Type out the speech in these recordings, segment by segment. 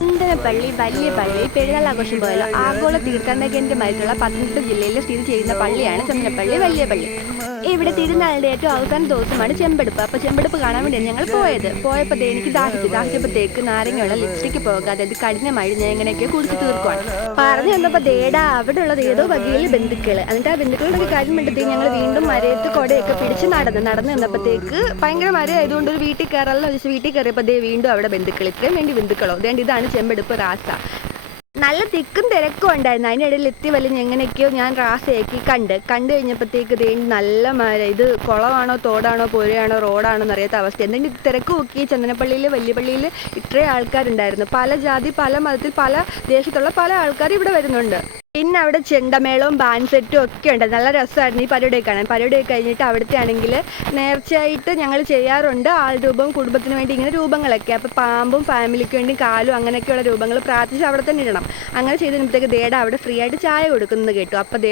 ചന്ദനപ്പള്ളി വലിയ പള്ളി പെരുന്നാൾ ആഘോഷം പോയല്ലോ ആഗോള തീർത്ഥാടന കേന്ദ്രമായിട്ടുള്ള പത്തനംതിട്ട ജില്ലയിൽ സ്ഥിതി ചെയ്യുന്ന പള്ളിയാണ് ചന്ദനപ്പള്ളി വലിയ പള്ളി. ഇവിടെ തിരുനാളിന്റെ ഏറ്റവും അവസാന ദിവസമാണ് ചെമ്പെടുപ്പ്. അപ്പോൾ ചെമ്പെടുപ്പ് കാണാൻ വേണ്ടിയാണ് ഞങ്ങൾ പോയപ്പോൾ എനിക്ക് ദാഹിച്ചപ്പോഴത്തേക്ക് നാരങ്ങയുള്ള ലിപ്സ്റ്റിക്ക് പോകാതെ അത് കഠിനമായി ഞാൻ എങ്ങനെയൊക്കെ കുടിച്ച് തീർക്കുവാണ്. പറഞ്ഞു വന്നപ്പോൾ അവിടെ ഉള്ളത് ഏതോ വകയിൽ ബന്ധുക്കൾ. എന്നിട്ട് ആ ബന്ധുക്കളുടെ കാര്യം വേണ്ടത്തേക്ക് ഞങ്ങൾ വീണ്ടും മരയത്ത് കൊടയൊക്കെ പിടിച്ച് നടന്ന് വന്നപ്പോഴത്തേക്ക് ഭയങ്കര മരമായതുകൊണ്ട് ഒരു വീട്ടിൽ കയറാമെന്ന് വെച്ചാൽ വീട്ടിൽ കയറിയപ്പോൾ വീണ്ടും അവിടെ ബന്ധുക്കൾ. ഇത്രയും വേണ്ടി ബന്ധുക്കളോ അതേണ്ട ഇതാണ് ചെമ്പെടുപ്പ് റാസ. നല്ല തിക്കും തിരക്കും ഉണ്ടായിരുന്നു. അതിനിടയിൽ എത്തി വലിഞ്ഞ് എങ്ങനെയൊക്കെയോ ഞാൻ റാസയാക്കി കണ്ടു കഴിഞ്ഞപ്പോഴത്തേക്ക് നല്ല മര. ഇത് കുളമാണോ തോടാണോ പുഴയാണോ റോഡാണോ എന്നറിയാത്ത അവസ്ഥ. എന്തെങ്കിലും തിരക്ക് നോക്കി ചന്ദനപ്പള്ളിയിൽ വലിയ പള്ളിയിൽ ഇത്രയും ആൾക്കാരുണ്ടായിരുന്നു. പല ജാതി പല മതത്തിൽ പല ദേശത്തുള്ള പല ആൾക്കാർ ഇവിടെ വരുന്നുണ്ട്. പിന്നെ അവിടെ ചെണ്ടമേളവും ബാൻഡ് സെറ്റും ഒക്കെ ഉണ്ട്. നല്ല രസമായിരുന്നു ഈ പരിപാടിയൊക്കെ കാണാൻ. പരിപാടിയൊക്കെ കഴിഞ്ഞിട്ട് അവിടുത്തെ ആണെങ്കിൽ നേർച്ചയായിട്ട് ഞങ്ങൾ ചെയ്യാറുണ്ട് ആൾരൂപം കുടുംബത്തിന് വേണ്ടി ഇങ്ങനെ രൂപങ്ങളൊക്കെ. അപ്പോൾ പാമ്പും ഫാമിലിക്ക് വേണ്ടി കാലും അങ്ങനെയൊക്കെയുള്ള രൂപങ്ങൾ പ്രാർത്ഥിച്ച് അവിടെ തന്നെ ഇടണം. അങ്ങനെ ചെയ്ത് കഴിഞ്ഞപ്പോഴത്തേക്ക് അവിടെ ഫ്രീ ആയിട്ട് ചായ കൊടുക്കുന്നത് കേട്ടു. അപ്പോൾ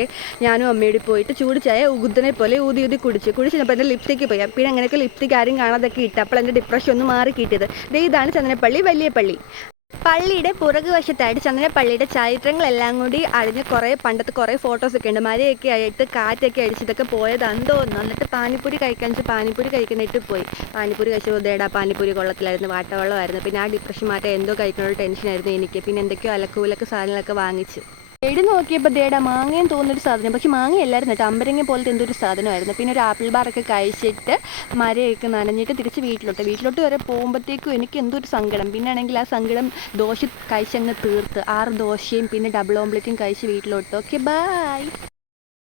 ഞാനും അമ്മയോട് പോയിട്ട് ചൂട് ചായ ഉകുതനെ പോലെ ഊതി കുടിച്ചപ്പോൾ എൻ്റെ ലിപ്സ്റ്റിക്ക് പോയി. പിന്നെ അങ്ങനെയൊക്കെ ലിപ്സ്റ്റിക്ക് ആരും കാണാതൊക്കെ ഇട്ട് അപ്പോൾ എൻ്റെ ഡിപ്രഷൻ ഒന്ന് മാറി കിട്ടിയത്. ഇതാണ് ചന്ദനപ്പള്ളി വലിയ പള്ളി. പള്ളിയുടെ പുറകുവശത്തായിട്ട് ചന്ദനപ്പള്ളിയുടെ ചരിത്രങ്ങളെല്ലാം കൂടി അടിഞ്ഞ് പണ്ടത്തെ കുറേ ഫോട്ടോസൊക്കെ ഉണ്ട്. മരയൊക്കെ ആയിട്ട് കാറ്റൊക്കെ അടിച്ചിട്ടൊക്കെ പോയതാണെന്ന് തോന്നുന്നു. എന്നിട്ട് പാനിപ്പൂരി കഴിക്കാനായിട്ട് പോയി. പാനിപ്പൂരി കഴിച്ചതേടാ പാനിപ്പൂരി കൊള്ളത്തിലായിരുന്നു, വാട്ടവെള്ളമായിരുന്നു. പിന്നെ ആ ഡിപ്രഷൻ മാറ്റാൻ എന്തോ കഴിക്കണൊരു ടെൻഷനായിരുന്നു എനിക്ക്. പിന്നെ എന്തൊക്കെയോ അലക്കൂലൊക്കെ സാധനങ്ങളൊക്കെ വാങ്ങിച്ച് നോക്കിയപ്പോൾ മാങ്ങയും തോന്നുന്നൊരു സാധനം. പക്ഷെ മാങ്ങയല്ലായിരുന്നു കേട്ടോ, അമ്പരങ്ങ പോലത്തെ എന്തൊരു സാധനമായിരുന്നു. പിന്നെ ഒരു ആപ്പിൾ ബാറൊക്കെ കഴിച്ചിട്ട് മരയൊക്കെ നനഞ്ഞിട്ട് തിരിച്ച് വീട്ടിലോട്ട് വരെ പോകുമ്പോഴത്തേക്കും എനിക്ക് എന്തൊരു സങ്കടം. പിന്നെ ആണെങ്കിൽ ആ സങ്കടം ദോശ കഴിച്ചങ്ങ് തീർത്ത് 6 ദോശയും പിന്നെ ഡബിൾ ഓംലെറ്റും കഴിച്ച് വീട്ടിലോട്ട്. Okay bye.